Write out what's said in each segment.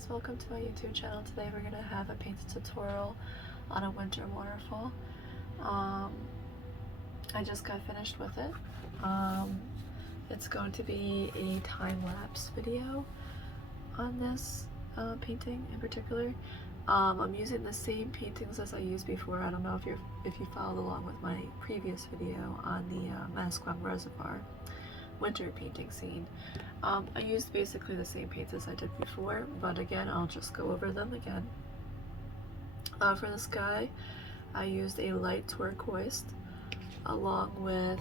guys, welcome to my YouTube channel. Today we're going to have a painting tutorial on a winter waterfall. I just got finished with it. It's going to be a time-lapse video on this painting in particular. I'm using the same paintings as I used before. I don't know if you followed along with my previous video on the Masquam Reservoir winter painting scene. I used basically the same paints as I did before, but again, I'll just go over them again. For the sky, I used a light turquoise along with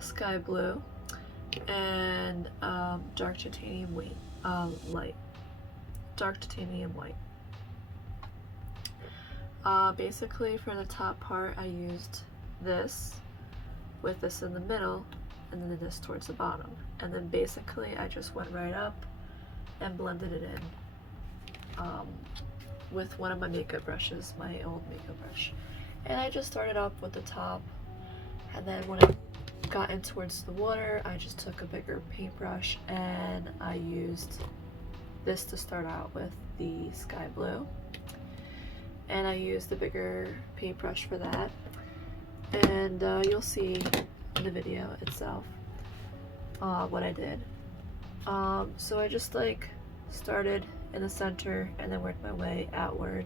sky blue and dark titanium white. Basically, for the top part, I used this with this in the middle and then this towards the bottom, and then basically I just went right up and blended it in with one of my makeup brushes, my old makeup brush, and I just started off with the top, and then when I got in towards the water I just took a bigger paintbrush and I used this to start out with the sky blue, and I used the bigger paintbrush for that. And you'll see in the video itself what I did. So I just started in the center and then worked my way outward.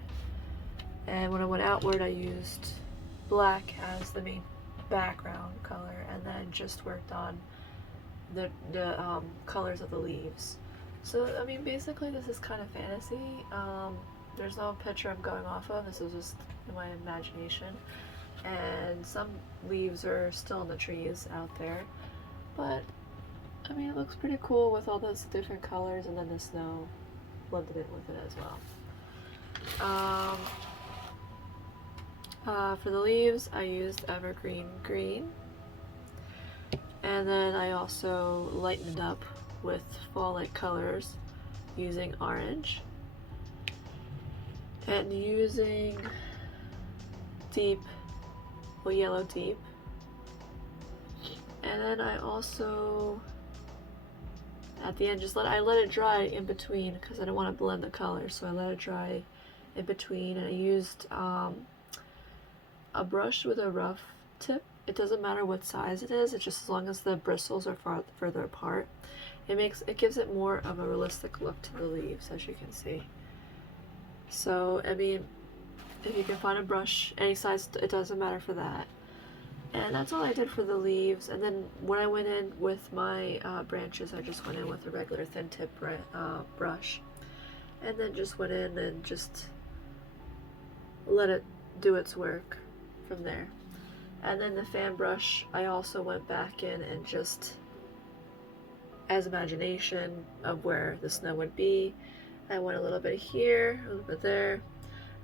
And when I went outward, I used black as the main background color, and then just worked on the colors of the leaves. So I mean, basically this is kind of fantasy. There's no picture I'm going off of. This is just my imagination. And some leaves are still in the trees out there, but I mean, it looks pretty cool with all those different colors, and then the snow blended in with it as well. For the leaves, I used evergreen green, and then I also lightened up with fall-like colors using orange and using yellow deep, and then I also at the end I let it dry in between because I don't want to blend the colors, so I let it dry in between, and I used a brush with a rough tip. It doesn't matter what size it is, it's just as long as the bristles are further apart. It gives it more of a realistic look to the leaves, as you can see. So I mean, if you can find a brush any size, it doesn't matter for that. And that's all I did for the leaves. And then when I went in with my branches, I just went in with a regular thin tip brush, and then just went in and just let it do its work from there. And then the fan brush, I also went back in and just, as imagination of where the snow would be, I went a little bit here, a little bit there.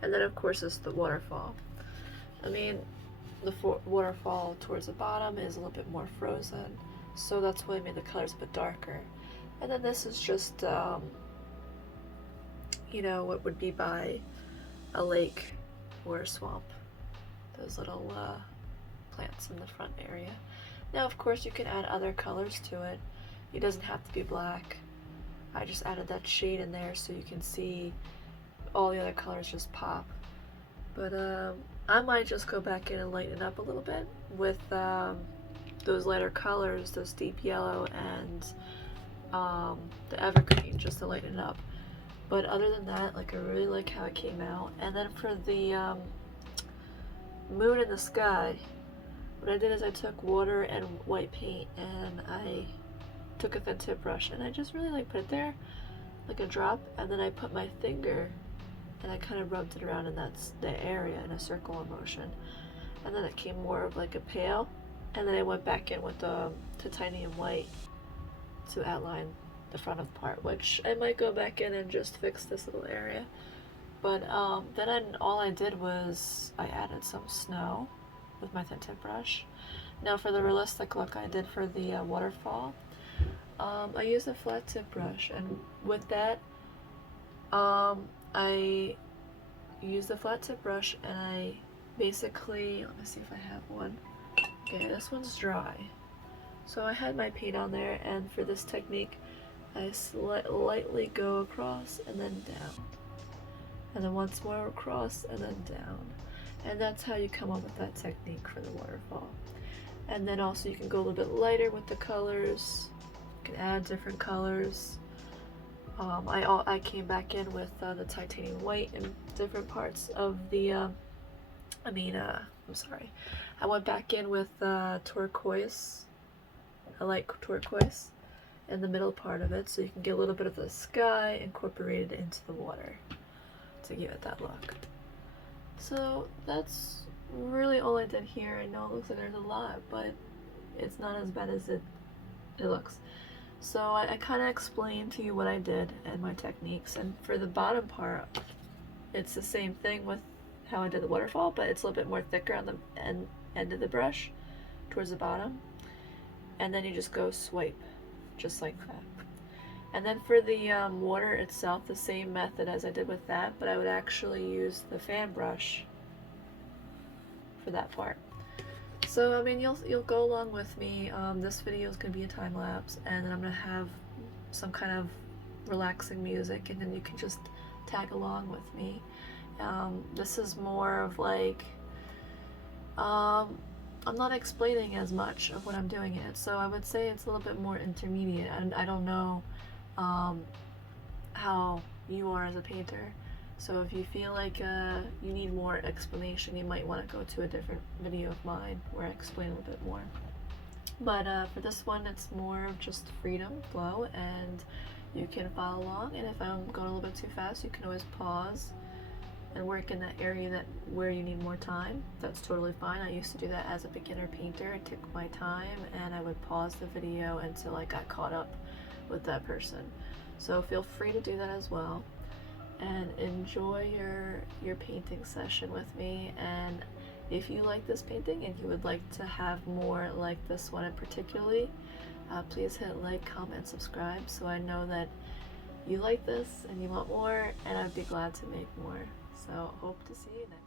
And then of course is the waterfall. I mean, the waterfall towards the bottom is a little bit more frozen, so that's why I made the colors a bit darker. And then this is just, you know, what would be by a lake or a swamp. Those little plants in the front area. Now of course you can add other colors to it. It doesn't have to be black. I just added that shade in there so you can see all the other colors just pop. But I might just go back in and lighten up a little bit with those lighter colors, those deep yellow and the evergreen, just to lighten it up. But other than that, I really like how it came out. And then for the moon in the sky, what I did is I took water and white paint, and I took a thin tip brush, and I just really put it there like a drop, and then I put my finger and I kind of rubbed it around in the area in a circular motion, and then it came more of like a pale, and then I went back in with the titanium white to outline the front of the part, which I might go back in and just fix this little area. But then all I did was I added some snow with my thin tip brush. Now for the realistic look I did for the waterfall, I used a flat tip brush, and with that I used the flat tip brush, and I basically, let me see if I have one. Okay, this one's dry. So I had my paint on there, and for this technique I lightly go across and then down. And then once more across and then down. And that's how you come up with that technique for the waterfall. And then also you can go a little bit lighter with the colors. You can add different colors. I came back in with the titanium white in different parts of the, I'm sorry. I went back in with turquoise. I like turquoise in the middle part of it, so you can get a little bit of the sky incorporated into the water to give it that look. So that's really all I did here. I know it looks like there's a lot, but it's not as bad as it looks. So I kind of explained to you what I did and my techniques, and for the bottom part, it's the same thing with how I did the waterfall, but it's a little bit more thicker on the end of the brush towards the bottom, and then you just go swipe just like that. And then for the water itself, the same method as I did with that, but I would actually use the fan brush for that part. So I mean, you'll go along with me. This video is gonna be a time lapse, and then I'm gonna have some kind of relaxing music, and then you can just tag along with me. This is more of like, I'm not explaining as much of what I'm doing in it, so I would say it's a little bit more intermediate. I don't know how you are as a painter. So if you feel like you need more explanation, you might want to go to a different video of mine where I explain a little bit more. But for this one, it's more of just freedom, flow, and you can follow along. And if I'm going a little bit too fast, you can always pause and work in that area where you need more time. That's totally fine. I used to do that as a beginner painter. I took my time and I would pause the video until I got caught up with that person. So feel free to do that as well. And enjoy your painting session with me. And if you like this painting and you would like to have more like this one in particularly, please hit like, comment, subscribe, so I know that you like this and you want more, and I'd be glad to make more. So hope to see you next.